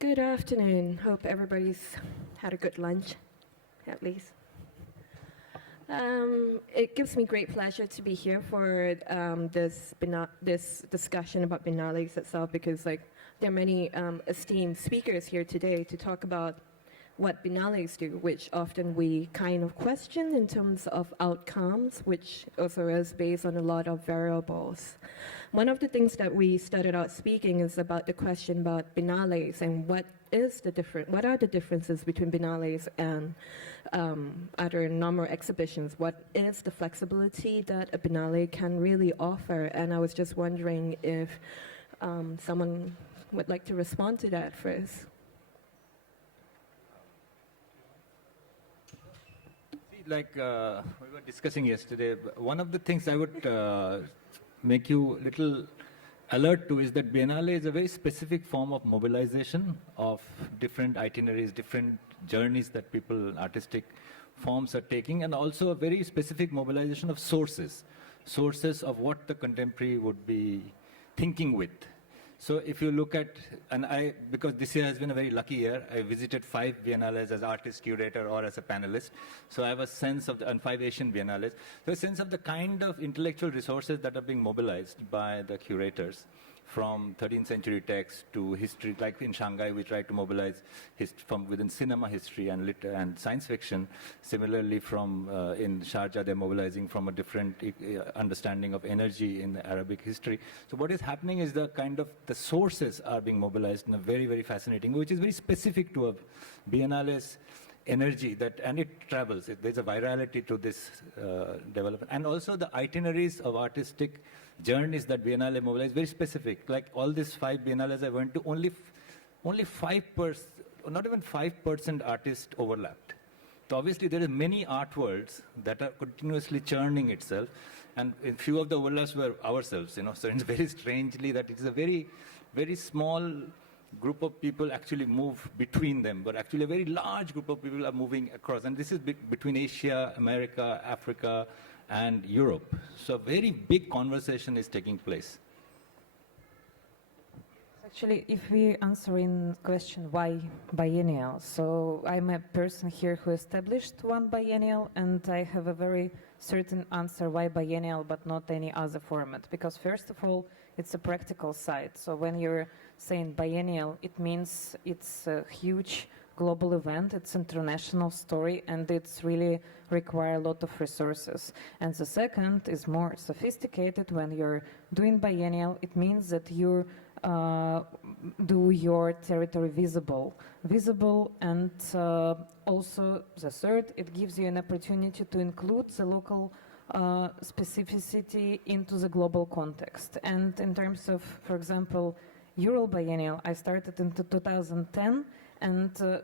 Good afternoon. Hope everybody's had a good lunch, at least. It gives me great pleasure to be here for this discussion about Biennales itself, because there are many esteemed speakers here today to talk about what Biennales do, which often we kind of question in terms of outcomes, which also is based on a lot of variables. One of the things that we started out speaking is about the question about Biennales and what are the differences between Biennales and other normal exhibitions? What is the flexibility that a Biennale can really offer? And I was just wondering if someone would like to respond to that first. Like we were discussing yesterday, one of the things I would make you a little alert to is that Biennale is a very specific form of mobilization of different itineraries, different journeys that people, artistic forms are taking, and also a very specific mobilization of sources of what the contemporary would be thinking with. So if you look at, because this year has been a very lucky year, I visited 5 Biennales as artist curator or as a panelist. So I have a sense of, and 5 Asian Biennales, so a sense of the kind of intellectual resources that are being mobilized by the curators, from 13th century texts to history. Like in Shanghai, we try to mobilize from within cinema history and science fiction. Similarly, from in Sharjah, they're mobilizing from a different understanding of energy in Arabic history. So what is happening is the sources are being mobilized in a very, very fascinating way, which is very specific to a Biennale's energy, and it travels. There's a virality to this development. And also the itineraries of artistic journeys that Biennale mobilize, very specific. Like all these 5 Biennales I went to, only 5%, not even 5% artists overlapped. So obviously there are many art worlds that are continuously churning itself, and a few of the overlaps were ourselves, So it's very strangely that it's a very, very small group of people actually move between them, but actually a very large group of people are moving across. And this is between Asia, America, Africa, and Europe. So a very big conversation is taking place. Actually, if we answer in question why biennial, so I'm a person here who established one biennial, and I have a very certain answer why biennial but not any other format. Because first of all, it's a practical side. So when you're saying biennial, it means it's a huge global event, it's international story, and it's really require a lot of resources. And the second is more sophisticated. When you're doing biennial, it means that you do your territory visible, and also the third, it gives you an opportunity to include the local specificity into the global context. And in terms of, for example, Ural Biennial, I started in 2010, and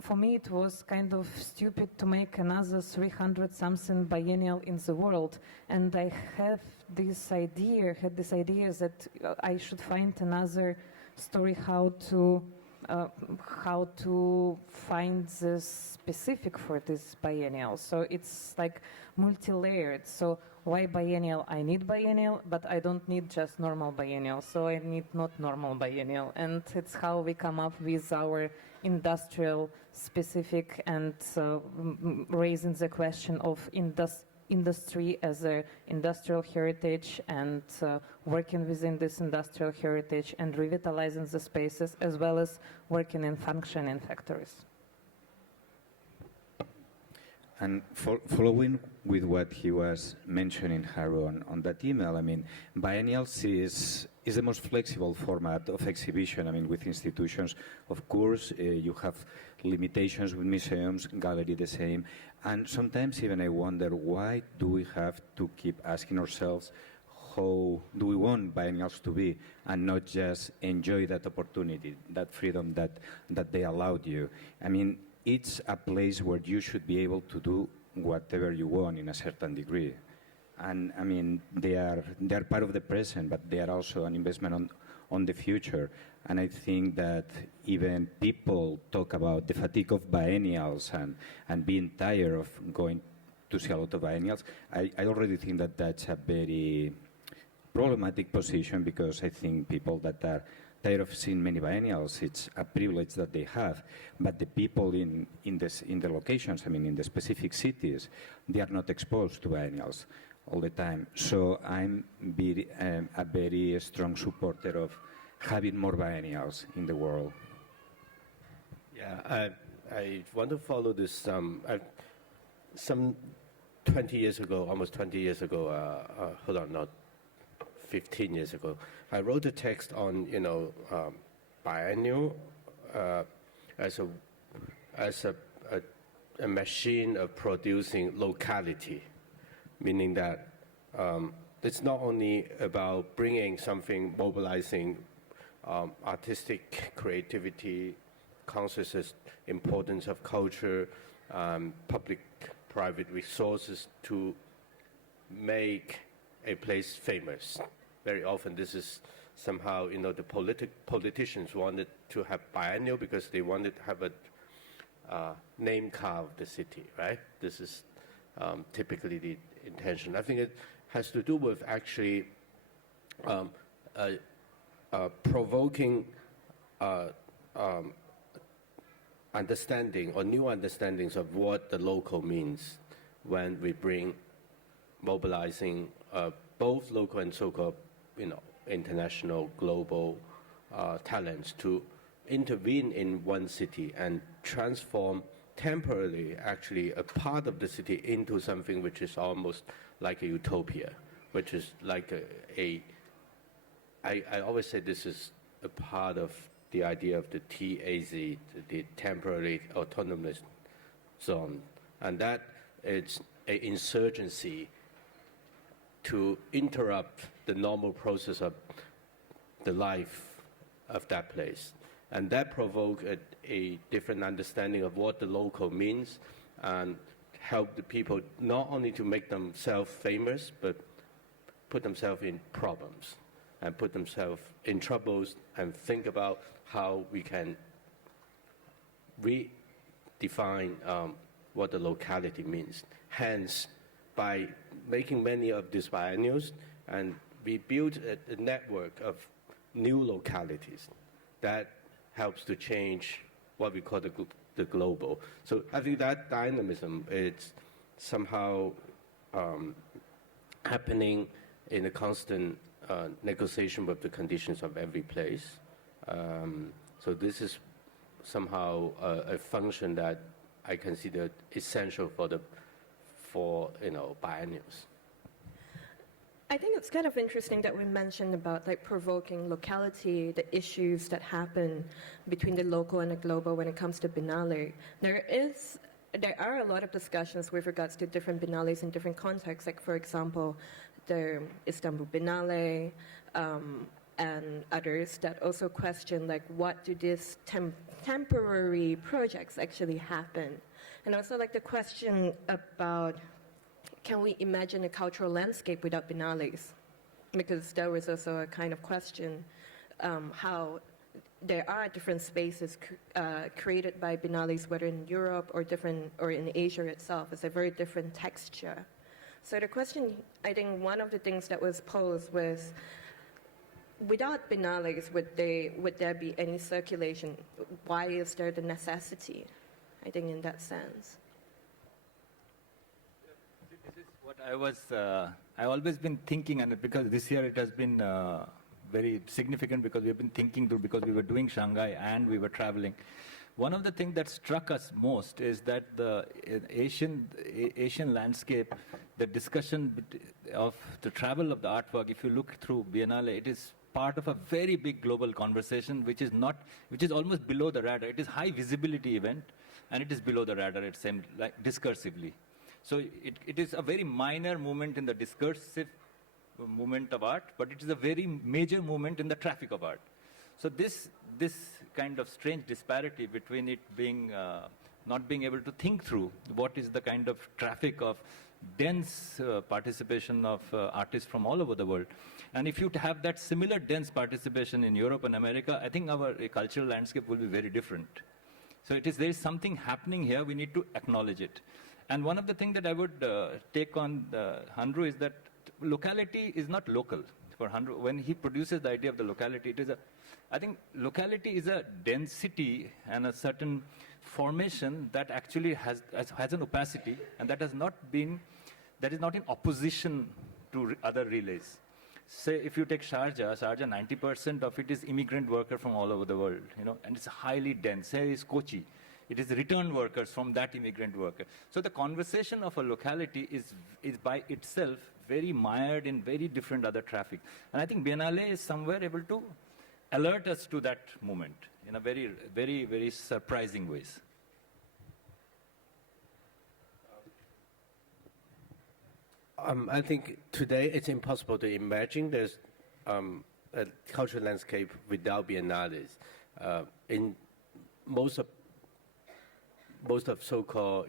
for me it was kind of stupid to make another 300-something biennial in the world. And I had this idea that I should find another story how to find the specific for this biennial. So it's like multi-layered. So why biennial? I need biennial, but I don't need just normal biennial. So I need not normal biennial. And it's how we come up with our industrial specific and raising the question of industry as an industrial heritage, and working within this industrial heritage and revitalizing the spaces, as well as working in functioning factories. And following with what he was mentioning, Hanru, on that email, I mean, biennials is the most flexible format of exhibition. I mean, with institutions, of course, you have limitations with museums, gallery the same. And sometimes even I wonder, why do we have to keep asking ourselves, how do we want biennials to be, and not just enjoy that opportunity, that freedom that they allowed you? I mean, it's a place where you should be able to do whatever you want in a certain degree. And I mean, they are part of the present, but they are also an investment on the future. And I think that even people talk about the fatigue of biennials and being tired of going to see a lot of biennials. I already think that that's a very problematic position, because I think people that are tired of seeing many biennials. It's a privilege that they have, but the people in the locations, I mean, in the specific cities, they are not exposed to biennials all the time. So I'm a very strong supporter of having more biennials in the world. Yeah, I want to follow this. Some 20 years ago, almost 20 years ago, hold on, not 15 years ago, I wrote a text on, biennial as a machine of producing locality, meaning that it's not only about bringing something, mobilizing artistic creativity, consciousness, importance of culture, public-private resources to make a place famous. Very often this is somehow, the politicians wanted to have biennial because they wanted to have a name card of the city, right? This is typically the intention. I think it has to do with actually provoking understanding or new understandings of what the local means when we bring mobilizing both local and so-called, international, global talents to intervene in one city and transform temporarily, actually, a part of the city into something which is almost like a utopia, which is like I always say this is a part of the idea of the TAZ, the temporary autonomous zone, and that it's an insurgency to interrupt the normal process of the life of that place. And that provoked a different understanding of what the local means and help the people not only to make themselves famous, but put themselves in problems and put themselves in troubles and think about how we can redefine what the locality means. Hence, by making many of these biennials, and we build a network of new localities that helps to change what we call the global. So I think that dynamism is somehow happening in a constant negotiation with the conditions of every place. So this is somehow a function that I consider essential for biennials. I think it's kind of interesting that we mentioned about provoking locality, the issues that happen between the local and the global when it comes to Biennale. There are a lot of discussions with regards to different Biennales in different contexts, like for example, the Istanbul Biennale and others that also question what do these temporary projects actually happen, and also the question about, can we imagine a cultural landscape without Biennales? Because there was also a kind of question how there are different spaces created by Biennales, whether in Europe or in Asia itself. It's a very different texture. So the question, I think one of the things that was posed was, without Biennales, would there be any circulation? Why is there the necessity, I think, in that sense? This is what I always been thinking, and because this year it has been very significant because we've been thinking through, because we were doing Shanghai and we were traveling. One of the things that struck us most is that the Asian landscape, the discussion of the travel of the artwork, if you look through Biennale, it is part of a very big global conversation, which is almost below the radar. It is high visibility event, and it is below the radar, it seems, discursively. So it is a very minor movement in the discursive movement of art, but it is a very major movement in the traffic of art. So this kind of strange disparity between it being not being able to think through what is the kind of traffic of dense participation of artists from all over the world. And if you have that similar dense participation in Europe and America, I think our cultural landscape will be very different. So there is something happening here, we need to acknowledge it. And one of the things that I would take on Hanru is that locality is not local. for Hanru, when he produces the idea of the locality, it is I think locality is a density and a certain formation that actually has an opacity, and that is not in opposition to other relays. Say, if you take Sharjah, 90% of it is immigrant worker from all over the world, and it's highly dense. Say, it's Kochi. It is return workers from that immigrant worker. So the conversation of a locality is by itself very mired in very different other traffic. And I think Biennale is somewhere able to alert us to that moment in a very, very, very surprising ways. I think today it's impossible to imagine there's a cultural landscape without biennales. In most of so-called,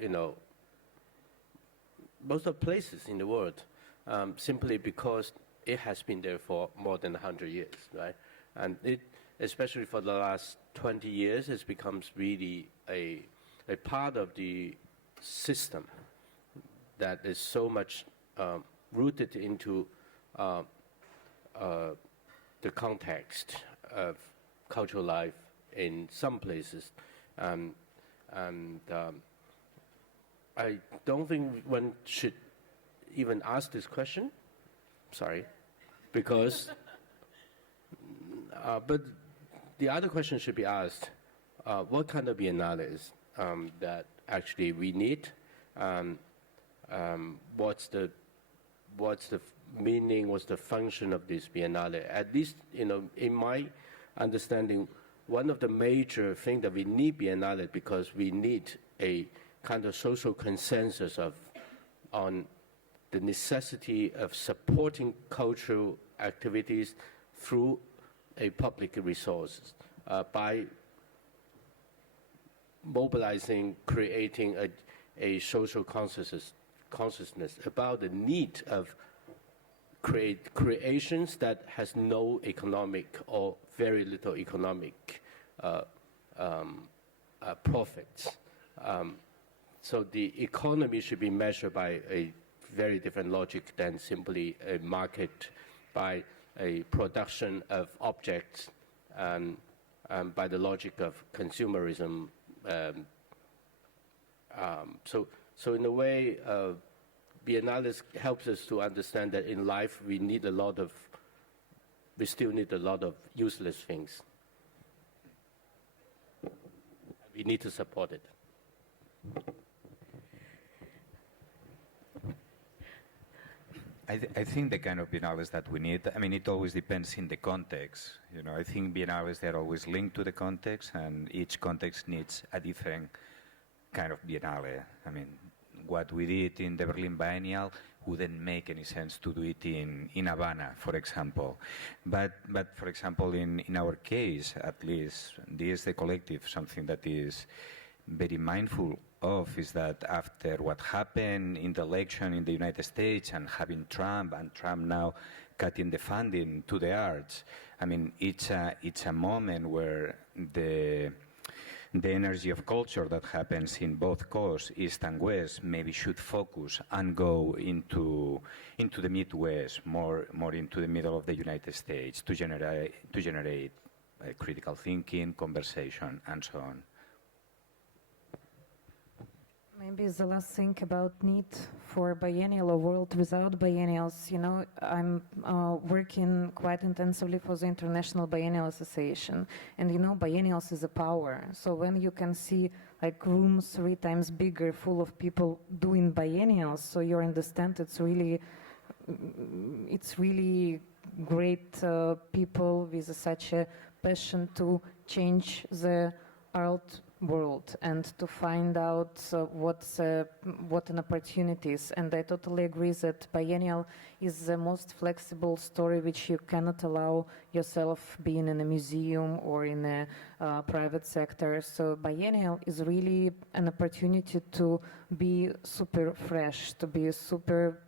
most of places in the world, simply because it has been there for more than 100 years, right? And it, especially for the last 20 years, it becomes really a part of the system that is so much rooted into the context of cultural life in some places. And I don't think one should even ask this question, sorry, because, but the other question should be asked, what kind of biennales that actually we need? What's the meaning, what's the function of this biennale? At least, in my understanding, one of the major things that we need biennale because we need a kind of social consensus on the necessity of supporting cultural activities through a public resource by mobilizing, creating a social consciousness about the need of creations that has no economic or very little economic profits. So the economy should be measured by a very different logic than simply a market, by a production of objects, by the logic of consumerism. So in a way, Biennales helps us to understand that in life we still need a lot of useless things. We need to support it. I think the kind of biennales that we need, it always depends in the context. I think biennales, they're always linked to the context, and each context needs a different kind of biennale. What we did in the Berlin Biennial wouldn't make any sense to do it in Havana, for example. But for example, in our case, at least, this, the collective, something that is very mindful of is that after what happened in the election in the United States and having Trump now cutting the funding to the arts, it's a moment where the energy of culture that happens in both coasts, East and West, maybe should focus and go into the Midwest, more into the middle of the United States to generate critical thinking, conversation, and so on. Maybe the last thing about need for biennial or world without biennials. I'm working quite intensively for the International Biennial Association, and biennials is a power. So when you can see like rooms 3 times bigger, full of people doing biennials, so you understand it's really great people with such a passion to change the art world and to find out what an opportunities. And I totally agree that biennial is the most flexible story which you cannot allow yourself being in a museum or in a private sector. So biennial is really an opportunity to be super fresh, to be super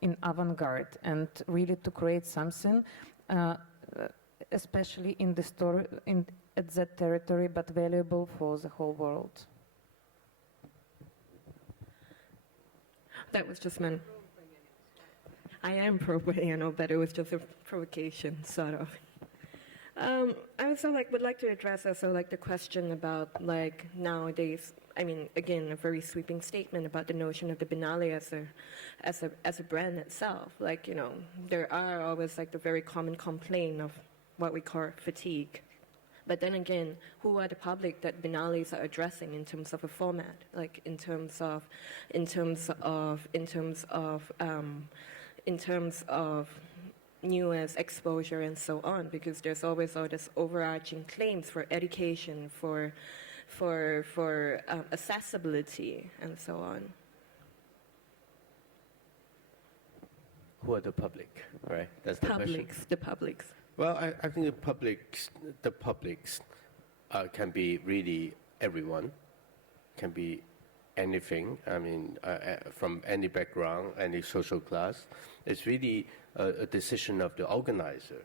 in avant-garde, and really to create something, especially in the story at that territory, but valuable for the whole world. That was just meant. I am pro-Biennial, but it was just a provocation, sort of. I also would like to address also the question about nowadays. I mean, again, a very sweeping statement about the notion of the Biennale as a brand itself. There are always the very common complaint of what we call fatigue. But then again, who are the public that Biennales are addressing in terms of a format, in terms of newest exposure and so on, because there's always all this overarching claims for education, for accessibility, and so on. Who are the public, right? That's the question. The publics. Well, I think the publics can be really everyone, can be anything. I mean, from any background, any social class. It's really a decision of the organizer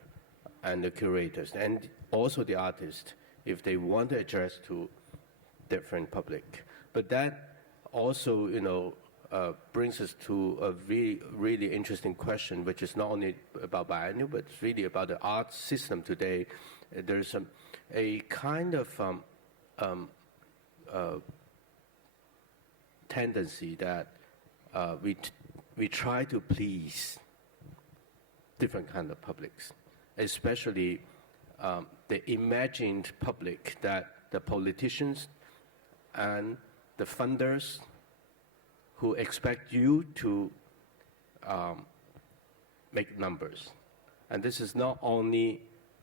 and the curators, and also the artist, if they want to address to different public. But that also, brings us to a really, really interesting question, which is not only about biennial, but it's really about the art system today. There's a kind of tendency that we try to please different kind of publics, especially the imagined public that the politicians and the funders who expect you to make numbers. And this is not only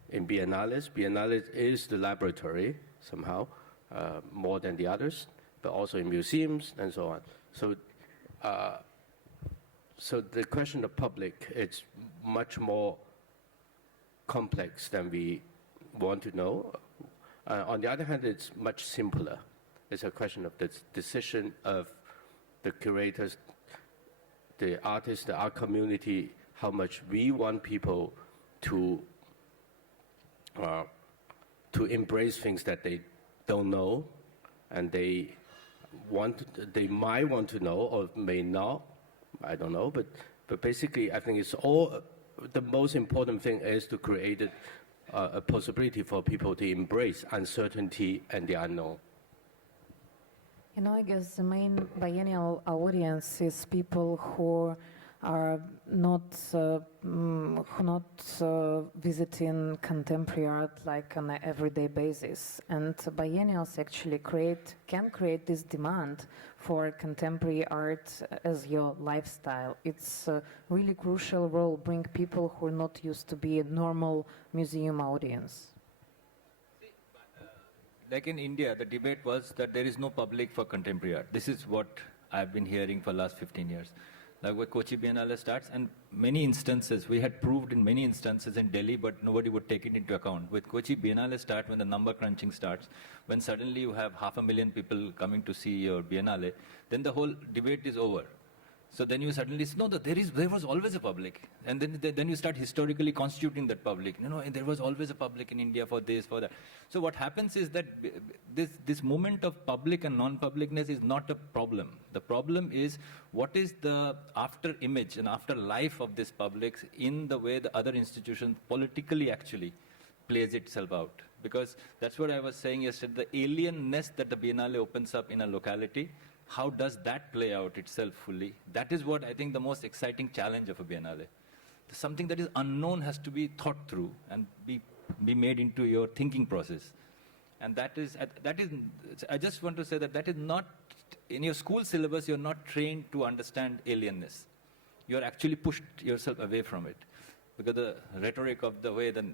in Biennales. Biennales is the laboratory, somehow, more than the others, but also in museums and so on. So the question of public, it's much more complex than we want to know. On the other hand, it's much simpler. It's a question of the decision of the curators, the artists, the art community, how much we want people to embrace things that they don't know, and they might want to know or may not. I don't know, but basically, I think it's all. The most important thing is to create a possibility for people to embrace uncertainty and the unknown. I guess the main biennial audience is people who are not visiting contemporary art on an everyday basis, and biennials actually can create this demand for contemporary art as your lifestyle. It's a really crucial role, bring people who are not used to be a normal museum audience. Like in India, the debate was that there is no public for contemporary art. This is what I've been hearing for the last 15 years. Like when Kochi Biennale starts, and many instances, we had proved in many instances in Delhi, but nobody would take it into account. With Kochi Biennale start, when the number crunching starts, when suddenly you have 500,000 people coming to see your Biennale, then the whole debate is over. So then you suddenly say, no, there was always a public. And then you start historically constituting that public. There was always a public in India for this, for that. So what happens is that this moment of public and non-publicness is not a problem. The problem is what is the after image and after life of this public in the way the other institution politically actually plays itself out. Because that's what I was saying yesterday, the alienness that the Biennale opens up in a locality, how does that play out itself fully? That is what I think the most exciting challenge of a Biennale. Something that is unknown has to be thought through and be made into your thinking process. And that is, I just want to say that is not, in your school syllabus, you're not trained to understand alienness. You're actually pushed yourself away from it. Because the rhetoric of the way the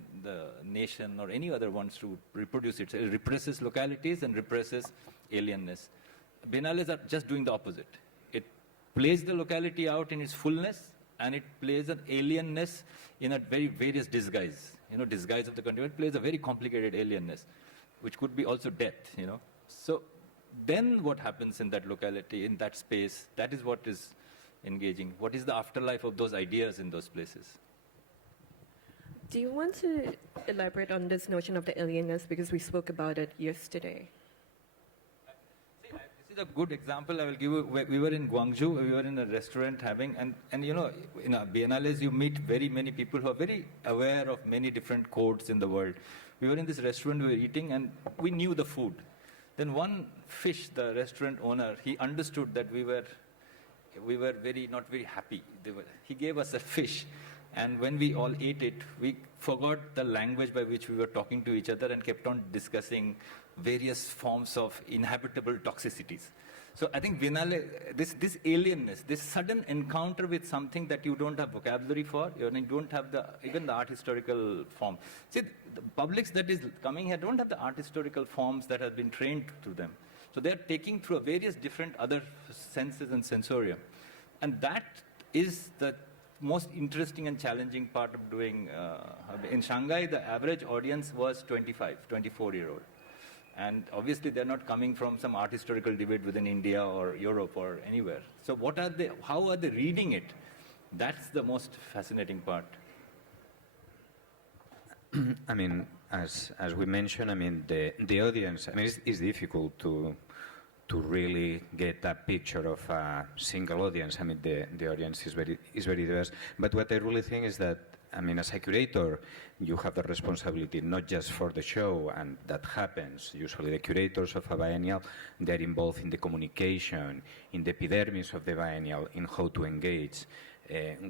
nation or any other wants to reproduce it represses localities and represses alienness. Biennales are just doing the opposite. It plays the locality out in its fullness, and it plays an alienness in a very various disguise. Disguise of the country. It plays a very complicated alienness, which could be also death. So then what happens in that locality, in that space? That is what is engaging. What is the afterlife of those ideas in those places? Do you want to elaborate on this notion of the alienness, because we spoke about it yesterday? a good example I will give you. We were in Guangzhou, we were in a restaurant having, and you know, in a Biennales you meet very many people who are very aware of many different codes in the world. We were in this restaurant, we were eating, and we knew the food. Then one fish, the restaurant owner, he understood that we were not very happy. He gave us a fish, and when we all ate it, we forgot the language by which we were talking to each other and kept on discussing various forms of inhabitable toxicities. So I think Biennale, this alienness, this sudden encounter with something that you don't have vocabulary for, you don't have even the art historical form. See, the publics that is coming here don't have the art historical forms that have been trained to them. So they're taking through various different other senses and sensorium. And that is the most interesting and challenging part of doing. In Shanghai, the average audience was 24-year-old. And obviously, they're not coming from some art historical debate within India or Europe or anywhere. So how are they reading it? That's the most fascinating part. I mean, as we mentioned, I mean, the audience, I mean, it's difficult to really get that picture of a single audience. I mean, the audience is very diverse. But what I really think is that, I mean, as a curator, you have the responsibility not just for the show, and that happens. Usually the curators of a biennial, they're involved in the communication, in the epidermis of the biennial, in how to engage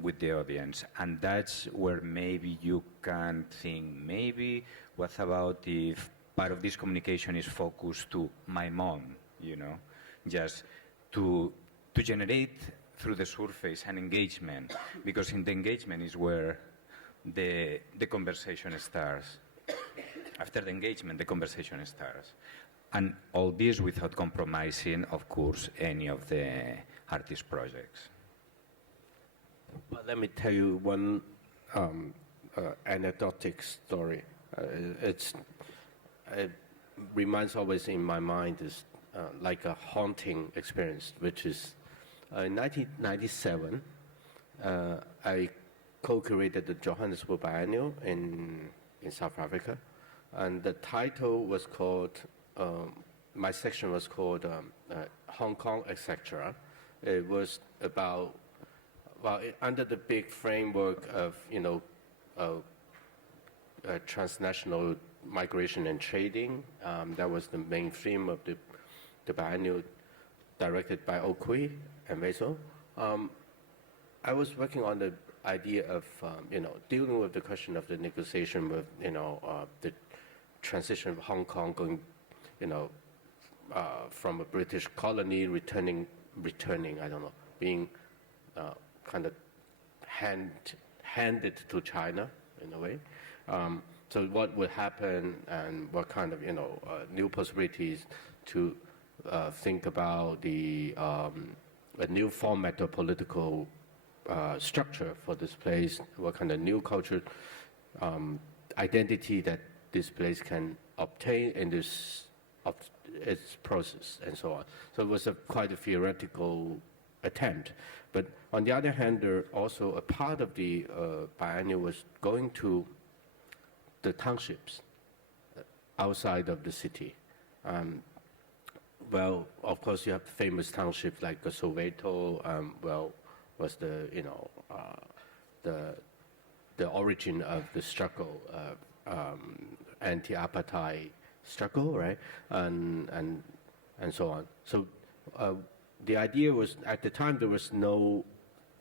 with the audience. And that's where maybe you can think, maybe what about if part of this communication is focused to my mom, you know, just to generate through the surface an engagement, because in the engagement is where the conversation starts. After the engagement, the conversation starts. And all this without compromising, of course, any of the artist projects. Well, let me tell you one anecdotic story. It reminds always in my mind is like a haunting experience, which is in 1997, I co-curated the Johannesburg Biennial in South Africa, and the title was called, my section was called Hong Kong, etc. It was about, well, under the big framework of, you know, transnational migration and trading. That was the main theme of the biennial, directed by Okui and Basel. I was working on the idea of, you know, dealing with the question of the negotiation with, you know, the transition of Hong Kong going, you know, from a British colony returning, I don't know, being kind of handed to China in a way. So what would happen and what kind of, you know, new possibilities to think about a new format of political structure for this place, what kind of new culture identity that this place can obtain in this its process and so on. So it was quite a theoretical attempt. But on the other hand, there also a part of the biennial was going to the townships outside of the city. Well, of course, you have famous townships like Soweto. Well, was the, you know, the origin of the struggle, anti-apartheid struggle, right? And so on. So the idea was, at the time, there was no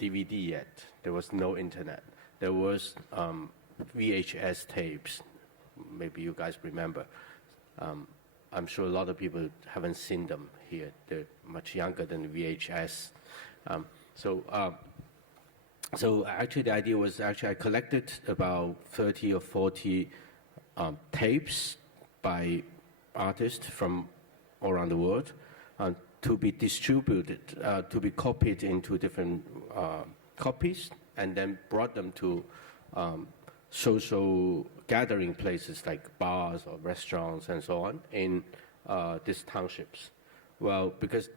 DVD yet. There was no internet. There was VHS tapes. Maybe you guys remember. I'm sure a lot of people haven't seen them here. They're much younger than VHS. So actually the idea was, actually I collected about 30 or 40 tapes by artists from all around the world to be distributed, to be copied into different copies, and then brought them to social gathering places like bars or restaurants and so on in these townships. Well, because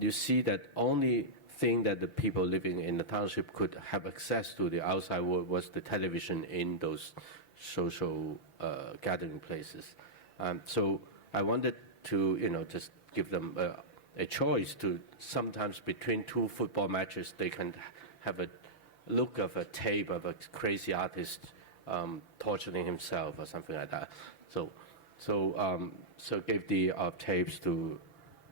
you see that only thing that the people living in the township could have access to the outside world was the television in those social gathering places. So I wanted to, you know, just give them a choice to sometimes between two football matches, they can have a look of a tape of a crazy artist torturing himself or something like that. So gave the tapes to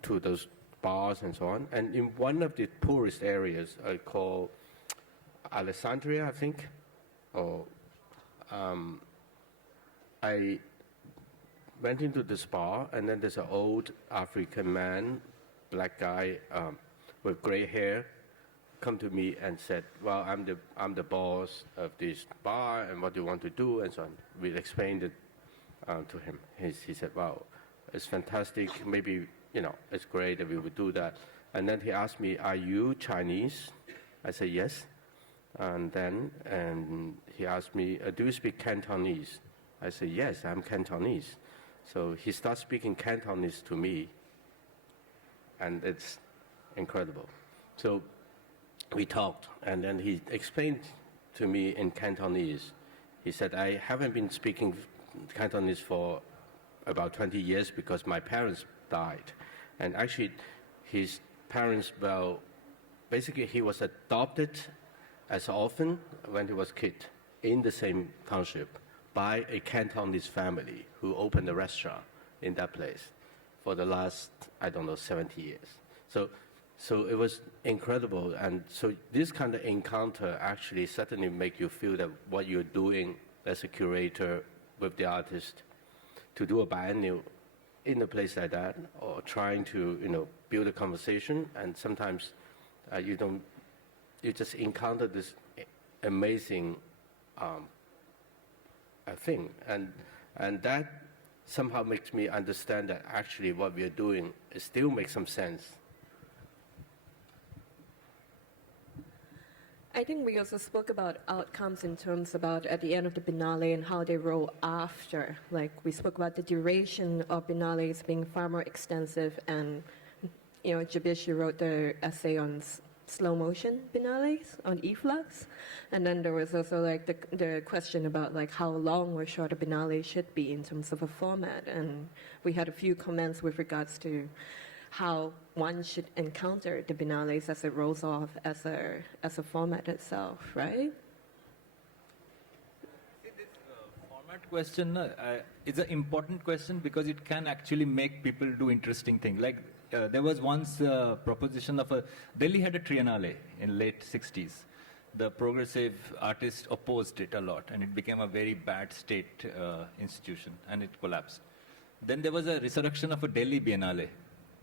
those bars and so on. And in one of the poorest areas, called Alessandria, I think, or I went into this bar, and then there's an old African man, black guy with gray hair, come to me and said, "Well, I'm the boss of this bar, and what do you want to do?" and so on. We explained it to him. He said, "Wow, it's fantastic. Maybe it's great that we would do that." And then he asked me, "Are you Chinese?" I said, "Yes." And then he asked me, "Do you speak Cantonese?" I said, "Yes, I'm Cantonese." So he starts speaking Cantonese to me, and it's incredible. So we talked, and then he explained to me in Cantonese. He said, "I haven't been speaking Cantonese for about 20 years because my parents died." And actually, his parents, well, basically he was adopted as an orphan when he was a kid in the same township by a Cantonese family who opened a restaurant in that place for the last, 70 years. So it was incredible. And so this kind of encounter actually certainly make you feel that what you're doing as a curator with the artist to do a biennial in a place like that, or trying to, build a conversation, and sometimes you just encounter this amazing thing, and that somehow makes me understand that actually what we are doing still makes some sense. I think we also spoke about outcomes in terms about at the end of the Biennale and how they roll after. Like we spoke about the duration of Biennales being far more extensive, and Jeebesh, you wrote the essay on slow motion Biennales on efflux, and then there was also like the question about like how long or short a Biennale should be in terms of a format, and we had a few comments with regards to how one should encounter the Biennales as it rolls off as a format itself, right? See, this format question is an important question because it can actually make people do interesting things. Like there was once a proposition of Delhi had a triennale in late 60s. The progressive artists opposed it a lot, and it became a very bad state institution, and it collapsed. Then there was a resurrection of a Delhi Biennale.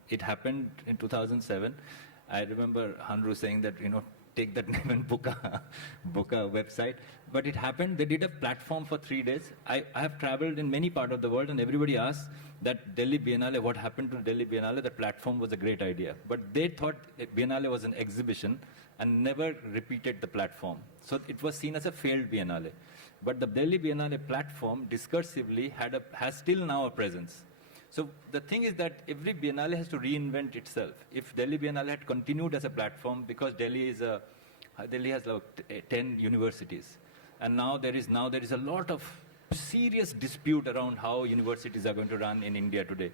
It happened in 2007. I remember Hanru saying that, take that name and book a website. But it happened. They did a platform for 3 days. I have traveled in many parts of the world, and everybody asks that Delhi Biennale, what happened to Delhi Biennale? The platform was a great idea. But they thought Biennale was an exhibition and never repeated the platform. So it was seen as a failed Biennale. But the Delhi Biennale platform discursively has still now a presence. So the thing is that every Biennale has to reinvent itself. If Delhi Biennale had continued as a platform, because Delhi has like 10 universities, and now there is a lot of serious dispute around how universities are going to run in India today.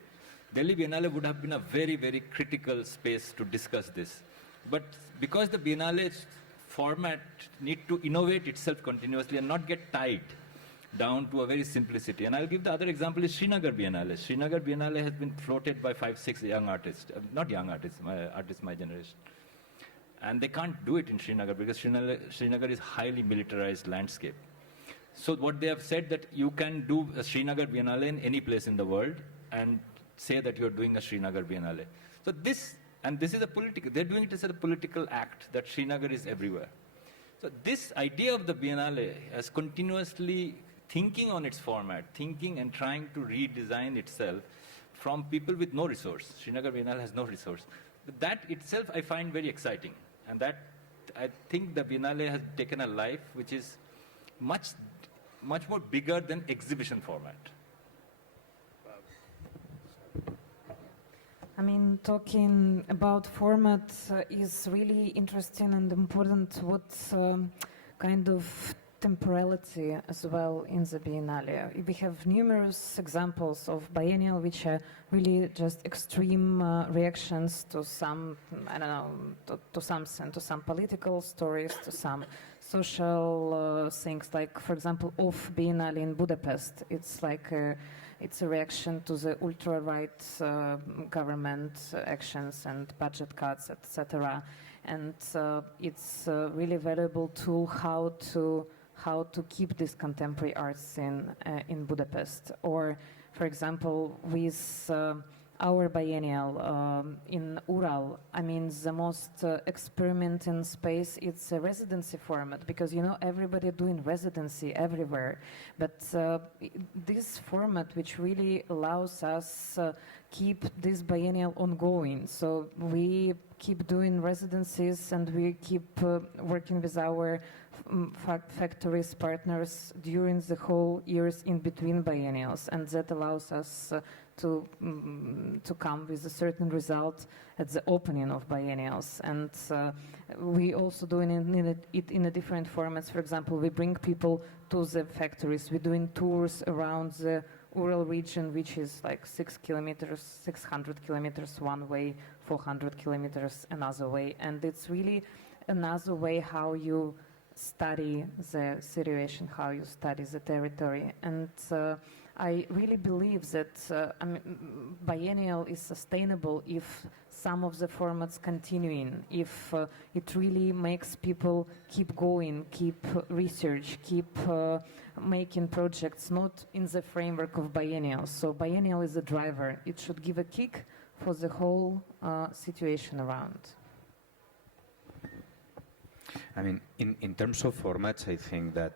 Delhi Biennale would have been a very, very critical space to discuss this. But because the Biennale format need to innovate itself continuously and not get tied down to a very simplicity. And I'll give the other example is Srinagar Biennale. Srinagar Biennale has been floated by 5-6 young artists, not young artists, artists my generation. And they can't do it in Srinagar because Srinagar is highly militarized landscape. So what they have said that you can do a Srinagar Biennale in any place in the world and say that you're doing a Srinagar Biennale. So this is a political, they're doing it as a political act that Srinagar is everywhere. So this idea of the Biennale as continuously thinking on its format, thinking and trying to redesign itself from people with no resource. Srinagar Biennale has no resource. But that itself I find very exciting. And that I think the Biennale has taken a life which is much more bigger than exhibition format. I mean, talking about format is really interesting and important. What kind of temporality as well in the Biennale. We have numerous examples of biennial which are really just extreme reactions to some, I don't know, to something, to some political stories, to some social things. Like, for example, off Biennale in Budapest, it's like it's a reaction to the ultra-right government actions and budget cuts, etc. And it's a really valuable tool how to keep this contemporary art scene in Budapest. Or, for example, with our biennial in Ural, I mean, the most experimenting space, it's a residency format, because, you know, everybody doing residency everywhere. But this format, which really allows us keep this biennial ongoing. So we keep doing residencies and we keep working with our factories partners during the whole years in between biennials, and that allows us to come with a certain result at the opening of biennials. And we also doing it in a different formats. For example, we bring people to the factories. We're doing tours around the Ural region, which is like 600 kilometers one way, 400 kilometers another way. And it's really another way how you study the situation, how you study the territory. And I really believe that biennial is sustainable if some of the formats continuing, if it really makes people keep going, keep research, keep making projects, not in the framework of biennial. So biennial is a driver. It should give a kick for the whole situation around. I mean, in terms of formats, I think that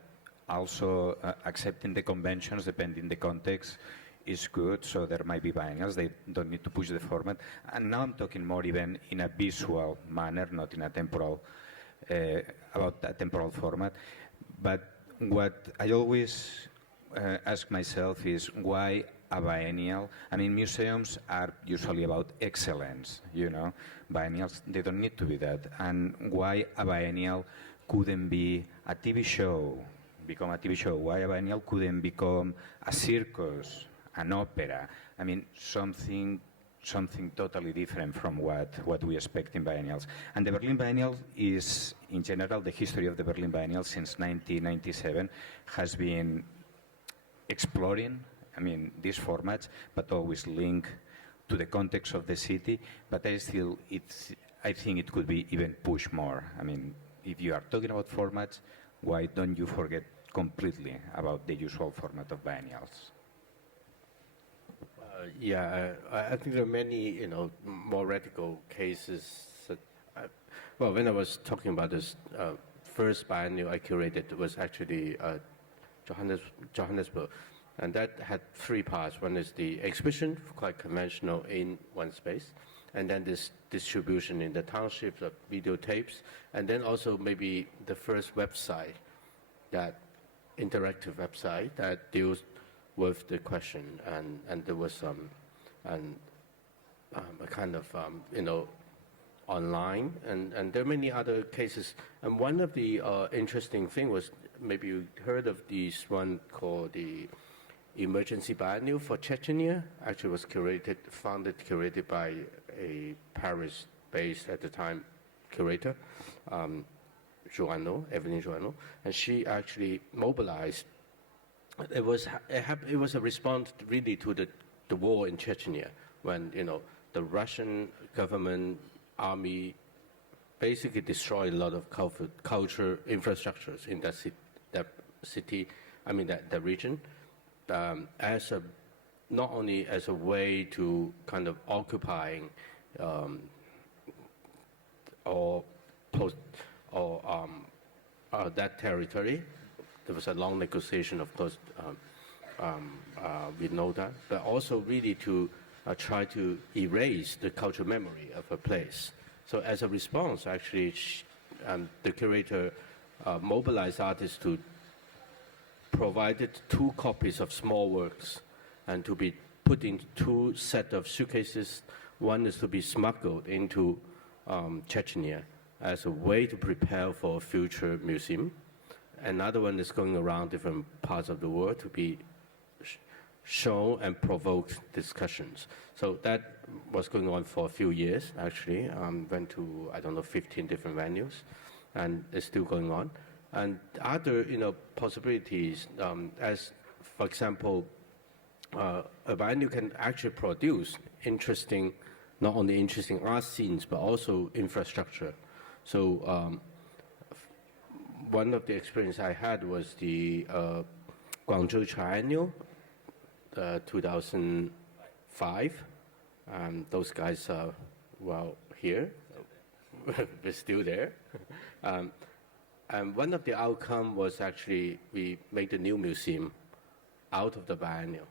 also accepting the conventions, depending the context, is good. So there might be biennials, they don't need to push the format. And now I'm talking more even in a visual manner, not in a temporal, about a temporal format. But what I always ask myself is, why a biennial? I mean, museums are usually about excellence, you know. Biennials, they don't need to be that. And why a biennial couldn't be a TV show, become a TV show? Why a biennial couldn't become a circus, an opera? I mean, something totally different from what we expect in biennials. And the Berlin Biennial is, in general, the history of the Berlin Biennial since 1997 has been exploring, I mean, these formats, but always linked to the context of the city. But I think it could be even pushed more. I mean, if you are talking about formats, why don't you forget completely about the usual format of biennials? I think there are many, you know, more radical cases. That, well, when I was talking about this first biennial I curated, was actually Johannesburg, and that had three parts. One is the exhibition, quite conventional in one space, and then this distribution in the townships of videotapes, and then also maybe the first website, that interactive website that deals with the question, and there was a kind of you know, online, and there are many other cases. And one of the interesting thing was, maybe you heard of this one called the Emergency Biennial for Chechnya. Actually was curated by a Paris-based at the time curator, Evelyn Joanneau, and she actually mobilized. It was a response really to the war in Chechnya, when, you know, the Russian government army basically destroyed a lot of culture infrastructures in that city. I mean that region, not only as a way to kind of occupying that territory. There was a long negotiation, of course, we know that, but also really to try to erase the cultural memory of a place. So as a response, actually, the curator mobilized artists to provide 2 copies of small works, and to be put in 2 sets of suitcases. One is to be smuggled into Chechnya as a way to prepare for a future museum, another one is going around different parts of the world to be shown and provoke discussions. So that was going on for a few years, actually. Went to, I don't know, 15 different venues, and it's still going on. And other, possibilities, as, for example, a biennial can actually produce interesting, not only interesting art scenes, but also infrastructure. So one of the experience I had was the Guangzhou Triennial, 2005. Those guys are, well, here. We're still there. And one of the outcome was actually we made a new museum out of the biennial,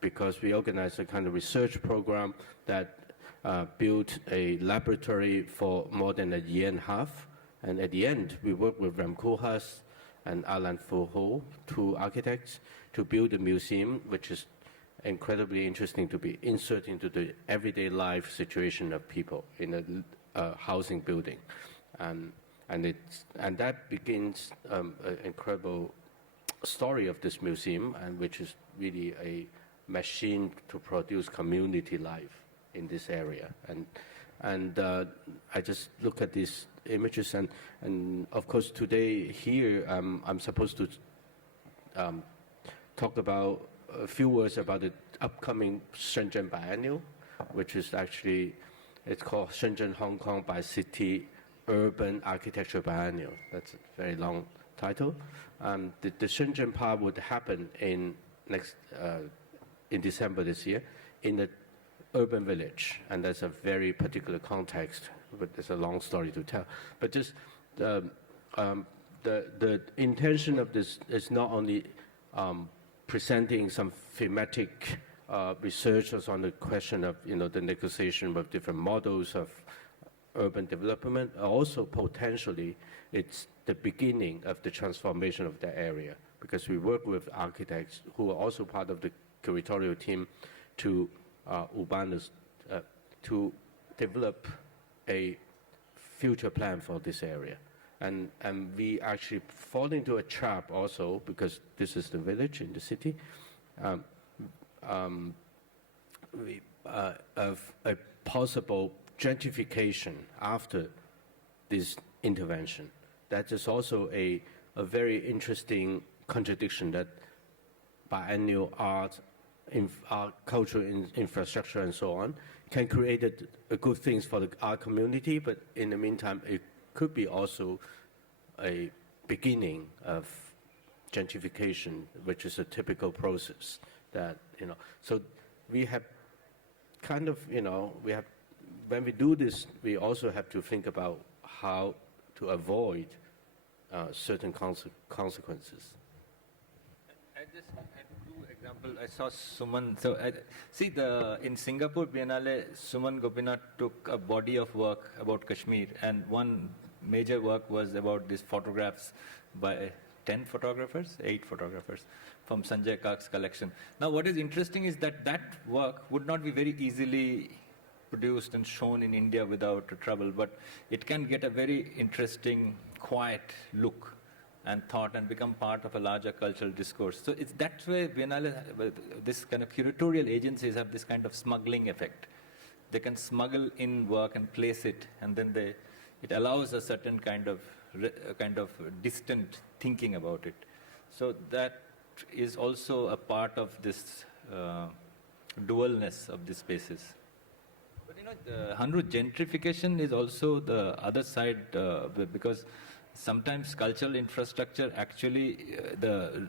because we organized a kind of research program that built a laboratory for more than a year and a half. And at the end, we worked with Rem Koolhaas and Alan Foucault, two architects, to build a museum, which is incredibly interesting to be inserted into the everyday life situation of people in a housing building. And that begins an incredible story of this museum, and which is really a machine to produce community life in this area. And I just look at these images, and of course today here I'm supposed to talk about a few words about the upcoming Shenzhen Biennial, which is actually, it's called Shenzhen Hong Kong by City Urban Architecture Biennial. That's a very long title. The Shenzhen part would happen in December this year in the urban village, and that's a very particular context, but it's a long story to tell. But just the intention of this is not only presenting some thematic research on the question of the negotiation with different models of urban development. Also, potentially, it's the beginning of the transformation of the area, because we work with architects who are also part of the curatorial team to Urbanism, to develop a future plan for this area. And we actually fall into a trap also, because this is the village in the city, of a possible gentrification after this intervention. That is also a very interesting contradiction, that biennial art, cultural infrastructure and so on can create a good things for the art community, but in the meantime it could be also a beginning of gentrification, which is a typical process that, so we have kind of, we have, when we do this, we also have to think about how to avoid certain consequences. I just had two examples. I saw Suman. So in Singapore Biennale, Suman Gopinath took a body of work about Kashmir, and one major work was about these photographs by 8 photographers from Sanjay Kak's collection. Now, what is interesting is that work would not be very easily produced and shown in India without trouble, but it can get a very interesting, quiet look and thought and become part of a larger cultural discourse. So it's that way Biennale, this kind of curatorial agencies have this kind of smuggling effect. They can smuggle in work and place it, and then it allows a certain kind of distant thinking about it. So that is also a part of this dualness of the spaces. But the Hanru, gentrification is also the other side, because sometimes cultural infrastructure actually, the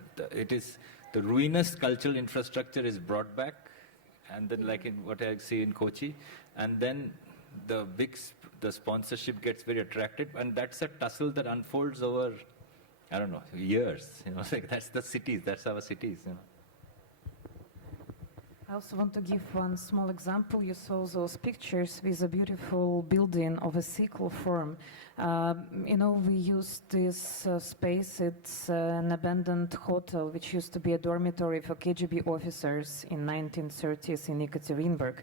ruinous cultural infrastructure is brought back, and then like in what I see in Kochi, and then the sponsorship gets very attractive, and that's a tussle that unfolds over, I don't know, years. Like that's the cities, that's our cities. I also want to give one small example. You saw those pictures with a beautiful building of a sickle form. We used this space. It's an abandoned hotel, which used to be a dormitory for KGB officers in 1930s in Ekaterinburg.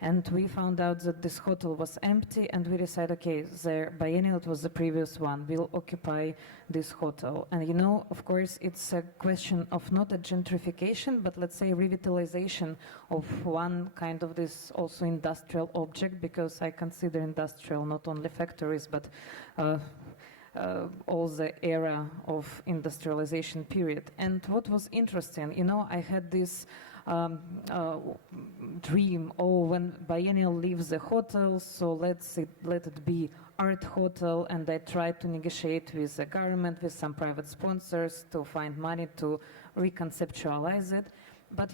And we found out that this hotel was empty, and we decided, okay, the biennial, it was the previous one, will occupy this hotel. And of course, it's a question of not a gentrification, but let's say revitalization of one kind of this also industrial object, because I consider industrial not only factories, but all the era of industrialization period. And what was interesting, I had this dream, when Biennial leaves the hotel, so let it be art hotel, and I tried to negotiate with the government, with some private sponsors to find money to reconceptualize it. But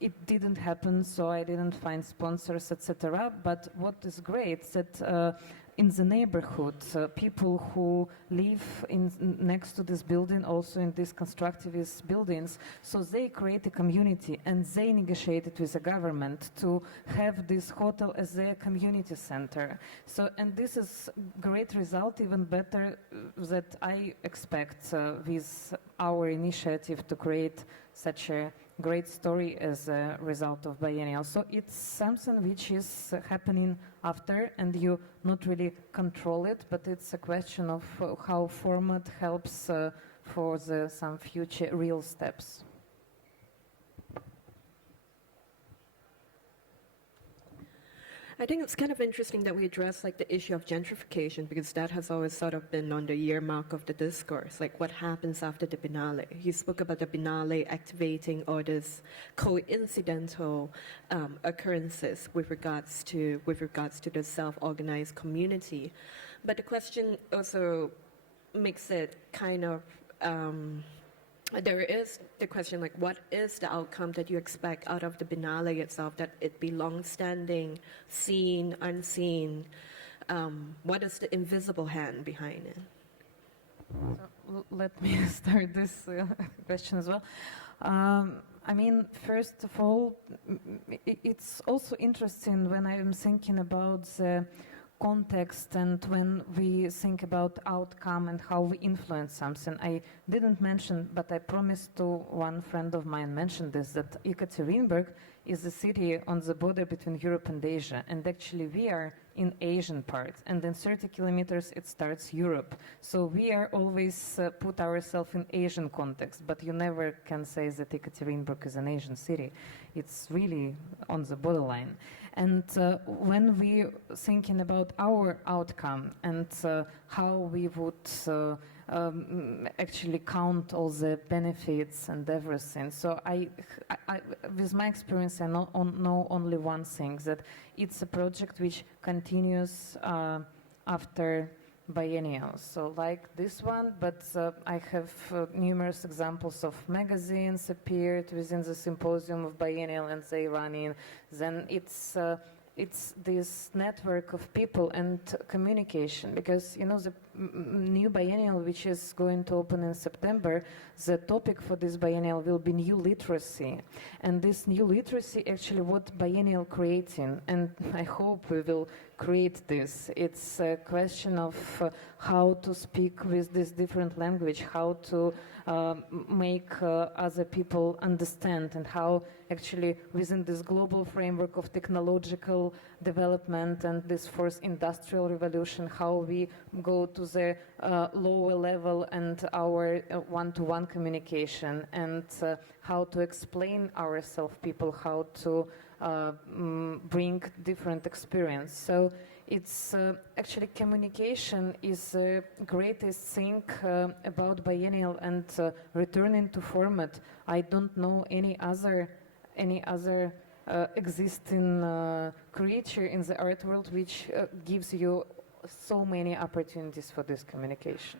it didn't happen, so I didn't find sponsors, etc. But what is great is that in the neighborhood, people who live next to this building, also in these constructivist buildings, so they create a community, and they negotiated with the government to have this hotel as their community center. So, and this is great result, even better that I expect with our initiative to create such a great story as a result of Biennial. So it's something which is happening after, and you not really control it, but it's a question of how format helps for some future real steps. I think it's kind of interesting that we address the issue of gentrification, because that has always sort of been on the earmark of the discourse, what happens after the Biennale. He spoke about the Biennale activating all these coincidental occurrences with regards to the self-organized community. But the question also makes it kind of there is the question, what is the outcome that you expect out of the Biennale itself, that it be long-standing, seen, unseen? What is the invisible hand behind it? So let me start this question as well. First of all, it's also interesting when I'm thinking about the context and when we think about outcome and how we influence something. I didn't mention, but I promised to one friend of mine mention this, that Ekaterinburg is a city on the border between Europe and Asia, and actually we are in Asian part, and in 30 kilometers it starts Europe. So we are always put ourselves in Asian context, but you never can say that Ekaterinburg is an Asian city. It's really on the borderline. And when we thinking about our outcome and how we would actually count all the benefits and everything, so I with my experience, I know only one thing, that it's a project which continues after Biennial. So like this one, but I have numerous examples of magazines appeared within the symposium of Biennial, and they run in. Then it's this network of people and communication, because the new Biennial, which is going to open in September, the topic for this Biennial will be new literacy. And this new literacy, actually what Biennial creating, and I hope we will create this. It's a question of how to speak with this different language, how to make other people understand, and how actually within this global framework of technological development and this fourth industrial revolution, how we go to the lower level and our one-to-one communication, and how to explain ourselves, people, how to bring different experience. So it's actually communication is the greatest thing about Biennial, and returning to format. I don't know any other existing creature in the art world which gives you so many opportunities for this communication.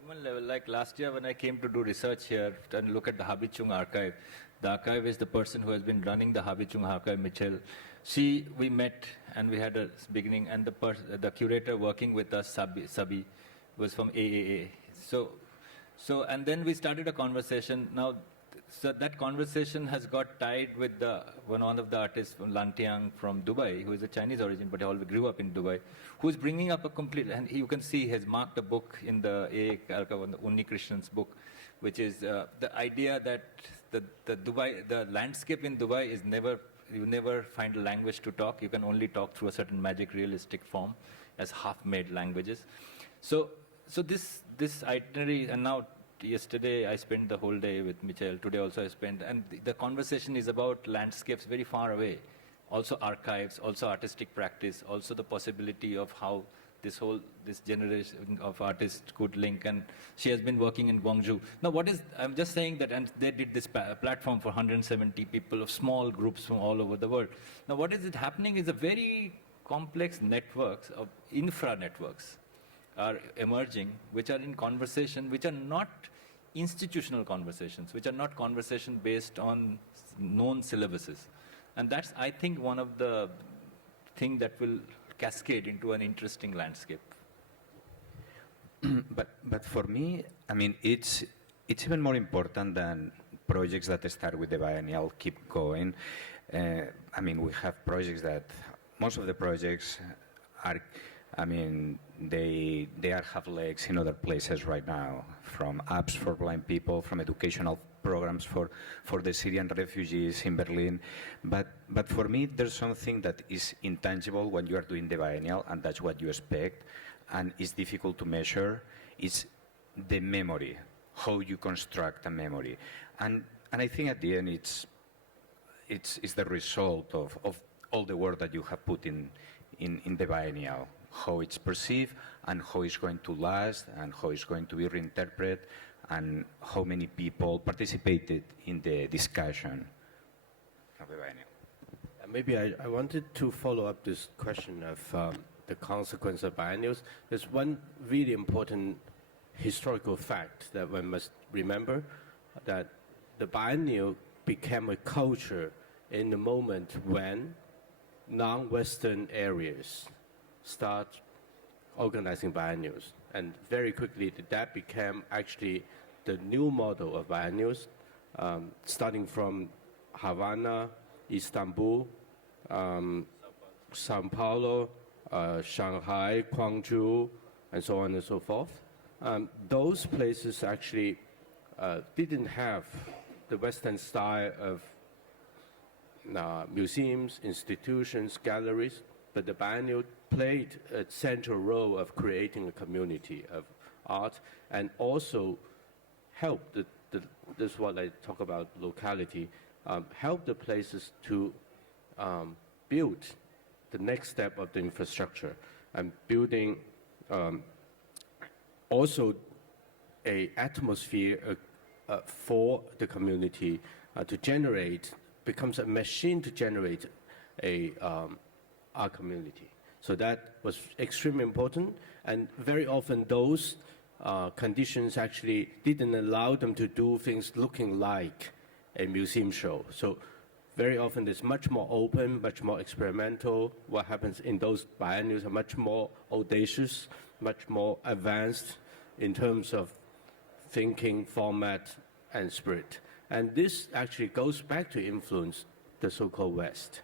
Human level, like last year when I came to do research here and look at the Habichung archive, the archivist, the person who has been running the Habichung archive, Mitchell, we met and we had a beginning, and the curator working with us, Sabi, was from AAA. So, and then we started a conversation. Now, so that conversation has got tied with one of the artists from Lantiang from Dubai, who is a Chinese origin, but he always grew up in Dubai, who is bringing up a complete, and you can see he has marked a book in the Unni Krishna's book, which is the idea that the landscape in Dubai is you never find a language to talk. You can only talk through a certain magic realistic form as half-made languages. So this itinerary, and now yesterday I spent the whole day with Michael, today also I spent, and the conversation is about landscapes very far away. Also archives, also artistic practice, also the possibility of how this generation of artists could link, and she has been working in Guangzhou. Now I'm just saying that, and they did this platform for 170 people of small groups from all over the world. Now what is happening is a very complex networks of infra networks are emerging, which are in conversation, which are not institutional conversations, which are not conversation based on known syllabuses. And that's, I think, one of the things that will cascade into an interesting landscape. But for me, I mean, it's even more important than projects that start with the biennial keep going. I mean, we have projects that, most of the projects are, I mean, they have legs in other places right now, from apps for blind people, from educational programs for the Syrian refugees in Berlin. But for me, there's something that is intangible when you are doing the biennial, and that's what you expect, and it's difficult to measure. It's the memory, how you construct a memory. And I think at the end, it's the result of all the work that you have put in the biennial, how it's perceived and how it's going to last and how it's going to be reinterpreted and how many people participated in the discussion of the biennial. Maybe I wanted to follow up this question of the consequence of biennials. There's one really important historical fact that one must remember, that the biennial became a culture in the moment when non-Western areas start organizing biennials. And very quickly, that became actually the new model of biennials, starting from Havana, Istanbul, Sao Paulo, Shanghai, Guangzhou, and so on and so forth. Those places actually didn't have the Western style of museums, institutions, galleries, but the biennial played a central role of creating a community of art and also helped, this is what I talk about locality, help the places to build the next step of the infrastructure and building also a atmosphere for the community to generate, becomes a machine to generate our community. So that was extremely important, and very often those conditions actually didn't allow them to do things looking like a museum show. So very often it's much more open, much more experimental. What happens in those biennials are much more audacious, much more advanced in terms of thinking, format, and spirit. And this actually goes back to influence the so-called West.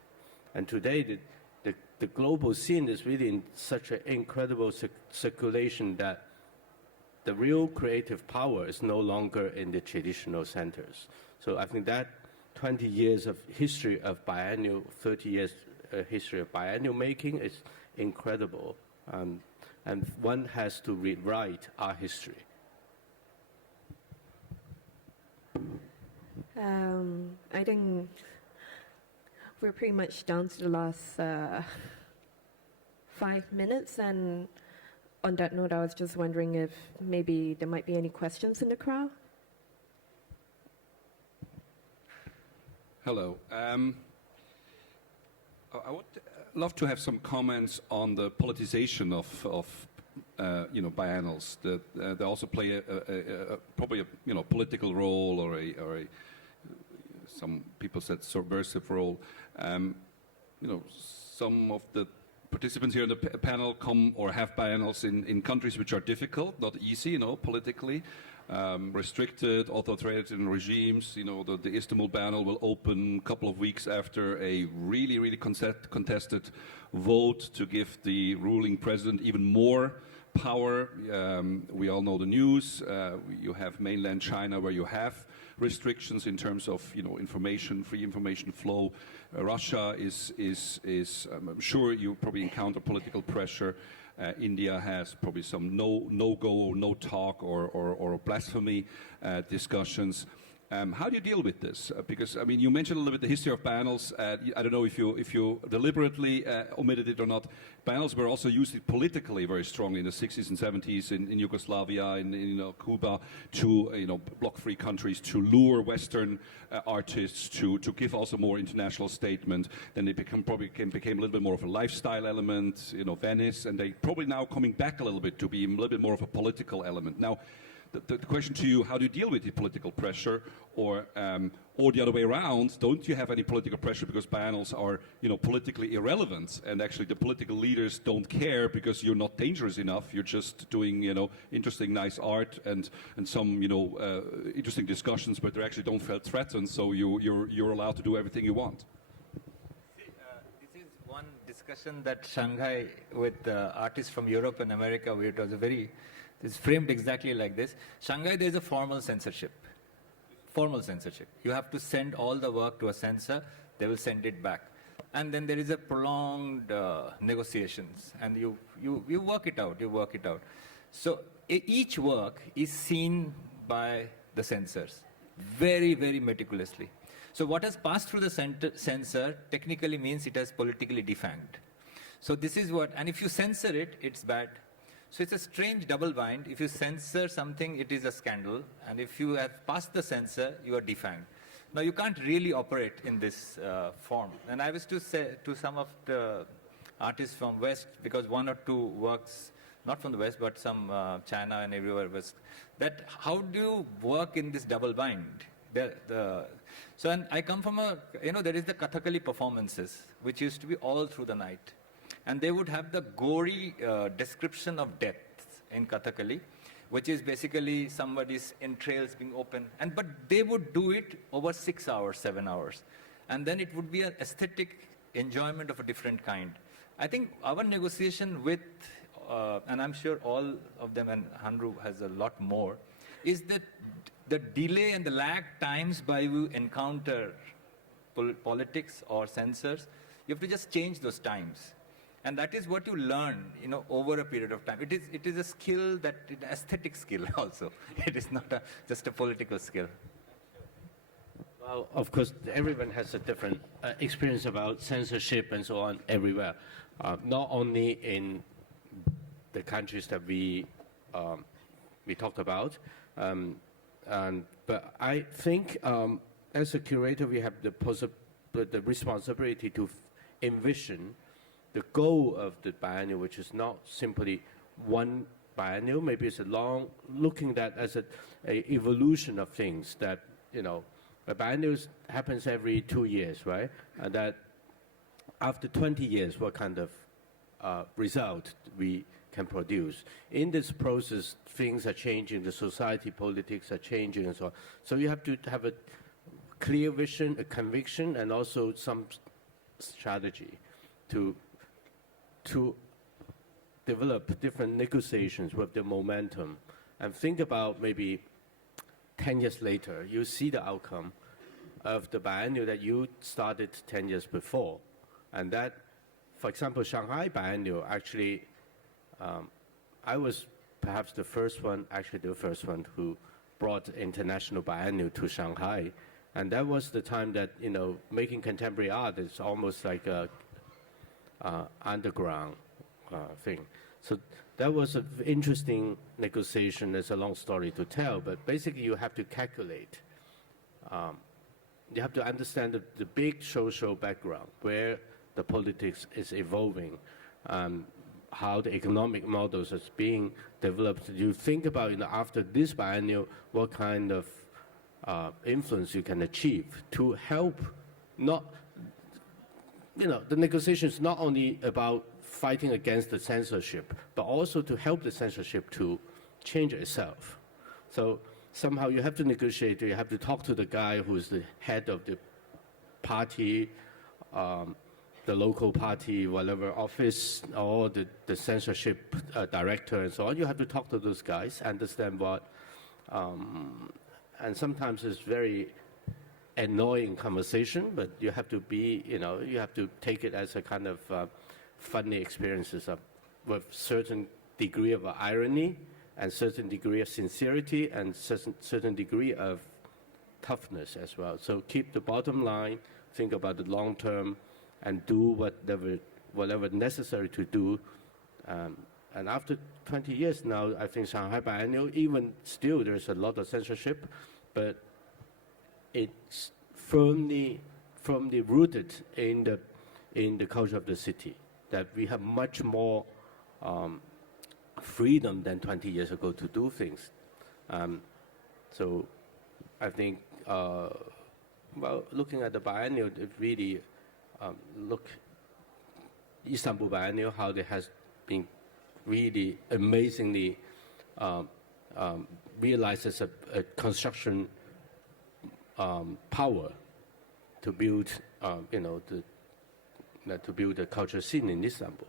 And today, the global scene is really in such an incredible circulation that the real creative power is no longer in the traditional centers. So I think that 20 years of history of biennial, 30 years history of biennial making is incredible. And one has to rewrite our history. I think we're pretty much down to the last 5 minutes, and on that note, I was just wondering if maybe there might be any questions in the crowd. Hello. I would love to have some comments on the politicization of biennals. They also play probably a political role or a some people said subversive role. Some of the participants here in the panel come or have biennals in countries which are difficult, not easy, politically. restricted authoritarian regimes. You know, the Istanbul Biennale will open a couple of weeks after a really contested vote to give the ruling president even more power. We all know the news. You have mainland China where you have restrictions in terms of, you know, information, free information flow. Russia is I'm sure you probably encounter political pressure. India has probably some no-go, no talk or blasphemy discussions. How do you deal with this? Because, I mean, you mentioned a little bit the history of biennales. I don't know if you deliberately omitted it or not. Biennales were also used politically very strongly in the 60s and 70s in Yugoslavia, in you know, Cuba, to, you know, bloc-free countries, to lure Western artists, to give also more international statement. Then they became a little bit more of a lifestyle element, you know, Venice, and they probably now coming back a little bit to be a little bit more of a political element. Now, the question to you, how do you deal with the political pressure, or the other way around? Don't you have any political pressure because biennales are, you know, politically irrelevant, and actually the political leaders don't care because you're not dangerous enough? You're just doing, you know, interesting, nice art and some, you know, interesting discussions, but they actually don't feel threatened. So you're allowed to do everything you want. See, this is one discussion that Shanghai with artists from Europe and America, where it was it's framed exactly like this. Shanghai, there is a formal censorship. Formal censorship. You have to send all the work to a censor. They will send it back. And then there is a prolonged negotiations. And you work it out. You work it out. So each work is seen by the censors very, very meticulously. So what has passed through the censor technically means it has politically defanged. So this is what, and if you censor it, it's bad. So it's a strange double bind. If you censor something, it is a scandal. And if you have passed the censor, you are defanged. Now, you can't really operate in this form. And I was to say to some of the artists from West, because one or two works, not from the West, but some China and everywhere West, that how do you work in this double bind? So and I come from there is the Kathakali performances, which used to be all through the night. And they would have the gory description of death in Kathakali, which is basically somebody's entrails being opened. But they would do it over 6 hours, 7 hours. And then it would be an aesthetic enjoyment of a different kind. I think our negotiation with, and I'm sure all of them, and Hanru has a lot more, is that the delay and the lag times by you encounter politics or censors, you have to just change those times. And that is what you learn, you know, over a period of time. It is a skill an aesthetic skill also. It is not just a political skill. Well, of course, everyone has a different experience about censorship and so on everywhere. Not only in the countries that we talked about, but I think as a curator, we have the responsibility to envision the goal of the biennial, which is not simply one biennial, maybe it's looking at as an evolution of things that, you know, a biennial happens every 2 years, right? And that after 20 years, what kind of result we can produce. In this process, things are changing, the society, politics are changing and so on. So you have to have a clear vision, a conviction, and also some strategy to develop different negotiations with the momentum, and think about maybe 10 years later, you see the outcome of the biennial that you started 10 years before. And that, for example, Shanghai biennial, actually, I was perhaps the first one who brought international biennial to Shanghai. And that was the time that, you know, making contemporary art is almost like a underground thing. So that was an interesting negotiation. It's a long story to tell, but basically you have to calculate. You have to understand the big social background, where the politics is evolving, how the economic models is being developed. You think about, you know, after this biennial, what kind of influence you can achieve to help not, you know, the negotiation is not only about fighting against the censorship, but also to help the censorship to change itself. So somehow you have to negotiate. You have to talk to the guy who's the head of the party, the local party, whatever office, or the censorship director and so on. You have to talk to those guys, understand what, and sometimes it's very annoying conversation, but you have to be, you have to take it as a kind of funny experiences with certain degree of irony and certain degree of sincerity and certain degree of toughness as well. So keep the bottom line, think about the long term, and do whatever necessary to do. And after 20 years now, I think Shanghai Biennial, even still there's a lot of censorship, but it's firmly rooted in the culture of the city, that we have much more freedom than 20 years ago to do things. So I think, looking at the biennial, it really Istanbul Biennial, how it has been really amazingly realized as a construction power to build, to build a culture scene in Istanbul.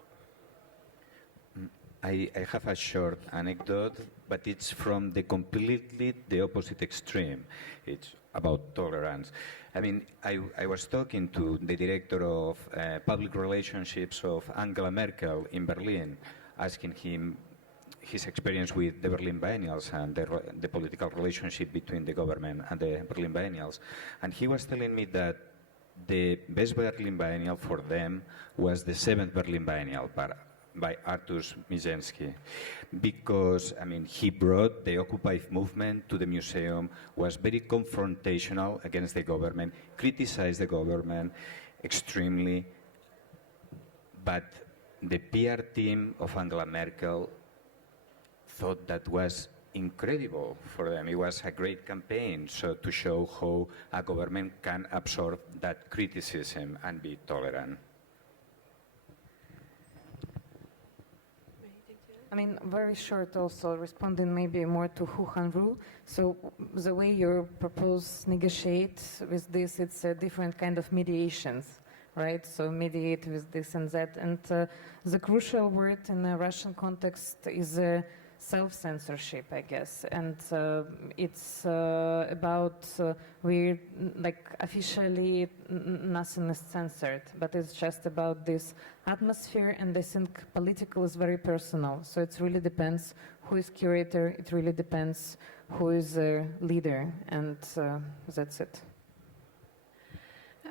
I have a short anecdote, but it's from completely the opposite extreme. It's about tolerance. I mean, I was talking to the director of public relationships of Angela Merkel in Berlin, asking him his experience with the Berlin Biennials and the political relationship between the government and the Berlin Biennials. And he was telling me that the best Berlin Biennial for them was the 7th Berlin Biennial by Artus Mizensky, because, I mean, he brought the Occupy movement to the museum, was very confrontational against the government, criticized the government extremely, but the PR team of Angela Merkel thought that was incredible for them. It was a great campaign, so to show how a government can absorb that criticism and be tolerant. I mean, very short also, responding maybe more to Hanru. So the way you propose negotiate with this, it's a different kind of mediations, right? So mediate with this and that. And the crucial word in the Russian context is self-censorship, I guess. And it's about we like officially nothing is censored, but it's just about this atmosphere, and I think political is very personal. So it really depends who is curator, it really depends who is a leader, and that's it.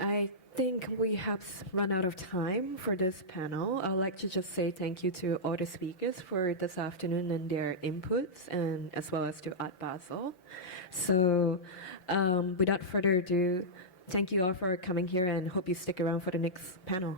I think we have run out of time for this panel. I'd like to just say thank you to all the speakers for this afternoon and their inputs, and as well as to Art Basel. So without further ado, thank you all for coming here, and hope you stick around for the next panel.